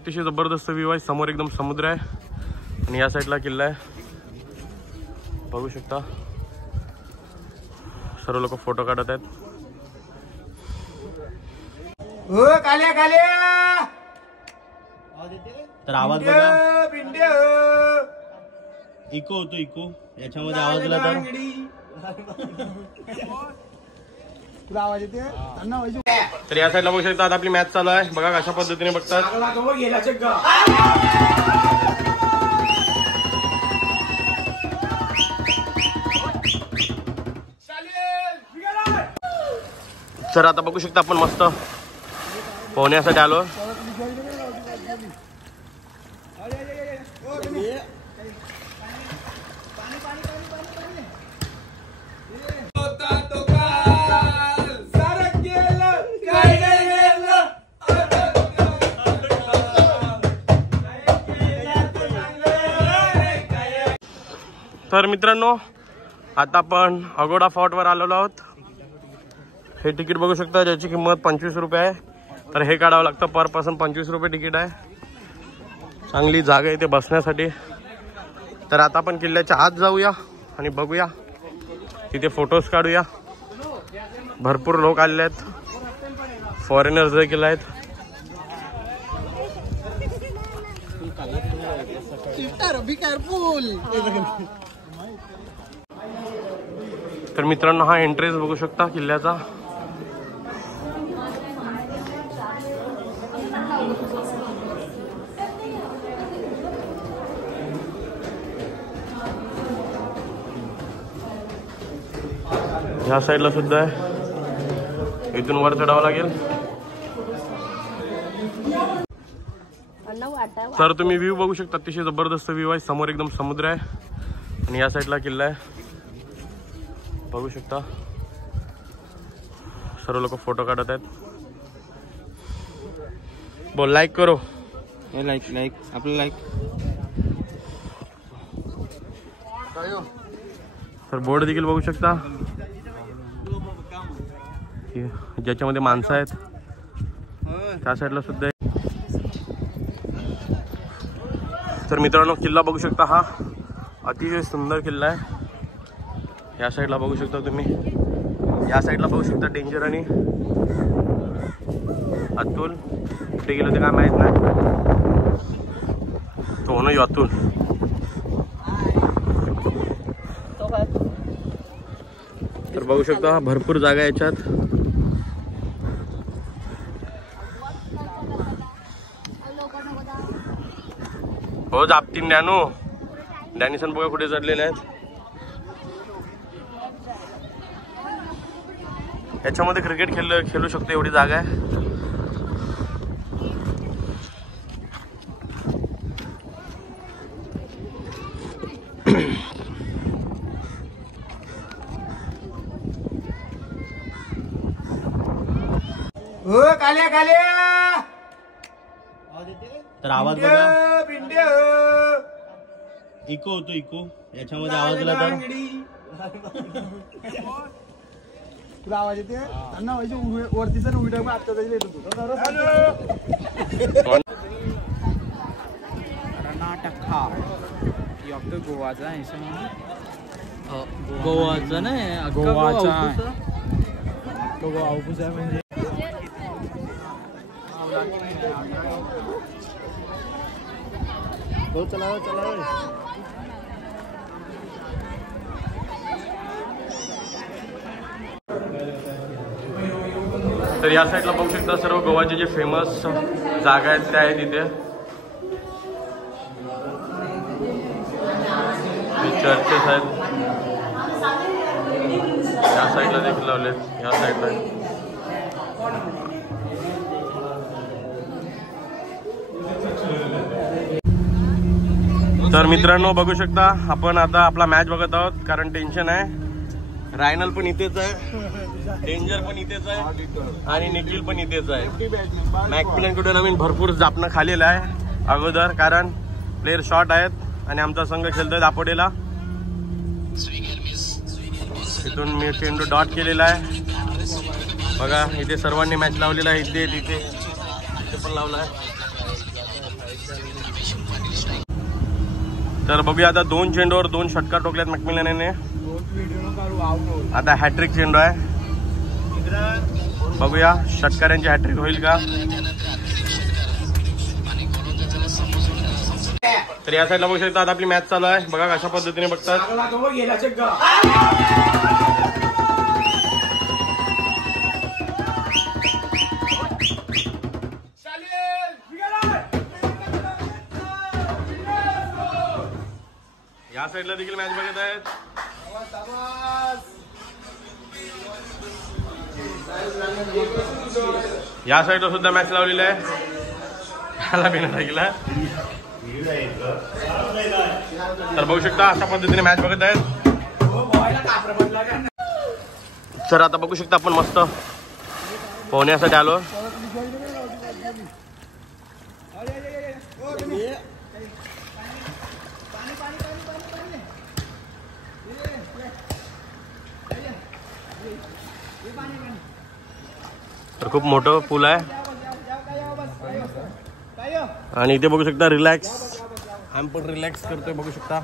अतिशय जबरदस्त व्ह्यू आहे. समोर एकदम समुद्र आहे आणि या साईडला किल्ला आहे. बघू शकता सर्व लोक फोटो काढत आहेत. हो काल्या काल्या तर आवाज बघा, इको होतो. इको याच्यामध्ये आवाज दिला तुला आवाज येते. तर या साईडला बघू शकता आता आपली मॅच चालू आहे. बघा कशा पद्धतीने बघतात. तर आता बघू शकता आपण मस्त पोहण्यासाठी आलो. तर मित्रांनो आता आपण अगोडा फोर्ट वर आलेलो आहोत. हे तिकीट बघू शकता ज्याची किंमत 25 रुपये आहे. तर हे काढावं लागतं. पर पर्सन 25 रुपये तिकीट आहे. चांगली जागा आहे ते बसण्यासाठी. तर आता आपण किल्ल्याच्या आत जाऊया आणि बघूया तिथे फोटोज काढूया. भरपूर लोक आलेले आहेत, फॉरेनर्स देखील आहेत. तर मित्रांनो हा एंट्रेन्स बघू शकता किल्ल्याचा. ह्या साईडला सुद्धा आहे. इथून वर चढावं लागेल. तर तुम्ही व्ह्यू बघू शकता. अतिशय जबरदस्त व्ह्यू आहे. समोर एकदम समुद्र आहे आणि या साईडला किल्ला आहे. बघू शकता सर्व लोक फोटो काढत आहेत. बोल लाईक करो. लाईक आपलं लाईक. तर बोर्ड देखील बघू शकता ज्याच्यामध्ये माणसं आहेत. त्या साईडला सुद्धा आहे. तर मित्रांनो किल्ला बघू शकता. हा अतिशय सुंदर किल्ला आहे. या साईडला बघू शकता तुम्ही. या साईडला बघू शकता डेंजर आणि अतुल. कुठे गेलो ते काय माहित नाही. तो ना अतुल. तर बघू शकता भरपूर जागा याच्यात. हो जापतीन डॅनो. डॅनिसन बघा कुठे चढलेले आहेत. याच्यामध्ये क्रिकेट खेळू शकतो एवढी जागा आहे. हो काल्या काल्या तर आवाज बघा, इको होतो. इको याच्यामध्ये आवाज दिला तुला आवाज येते. त्यांना वरती सर उलटा मग आता येतो तू. कर्नाटका आपलं गोवाचा आहे. गोवाचा नाही, गोवाचा तो गोवा ऑफिस आहे म्हणजे. हो चला चला. तर या साईडला बघू शकता सर्व गोवाचे जे फेमस जागा आहेत त्या आहेत इथे. चर्चेस आहेत. या साईडला देखील लावलेत. या साईडला तर मित्रांनो बघू शकता आपण आता आपला मॅच बघत आहोत. कारण टेन्शन आहे. रायनल पण इथेच आहे, डेंजर पण इथेच आहे आणि निखिल पण इथेच आहे. मॅकमिलन कुठे नवीन भरपूर जापणं खालेलं आहे अगोदर. कारण प्लेयर शॉर्ट आहेत आणि आमचा संघ खेळतोय दापोडेला. इथून मी चेंडू डॉट केलेला आहे. बघा इथे सर्वांनी मॅच लावलेला आहे. इथे तिथे पण लावला आहे. तर बघूया आता 2 चेंडूवर 2 षटकार ठोकल्यात मॅकमिलनने. आता हॅट्रिक चेंडू आहे. बघूया षटकारांची हॅट्रिक होईल का. तर या साईडला बघू शकता आता आपली मॅच चालू आहे. बघा कशा पद्धतीने बघतात. या साईडला देखील मॅच बघत आहेत. या साईडला सुद्धा मॅच लावलेली आहे. ह्याला बिना गेला. तर बघू शकता अशा पद्धतीने मॅच बघत आहेत. तर आता बघू शकता आपण मस्त पोहण्यासाठी आलो. तर खूप मोठं पूल आहे आणि इथे बघू शकता रिलॅक्स. आम्ही पण रिलॅक्स करतोय बघू शकता.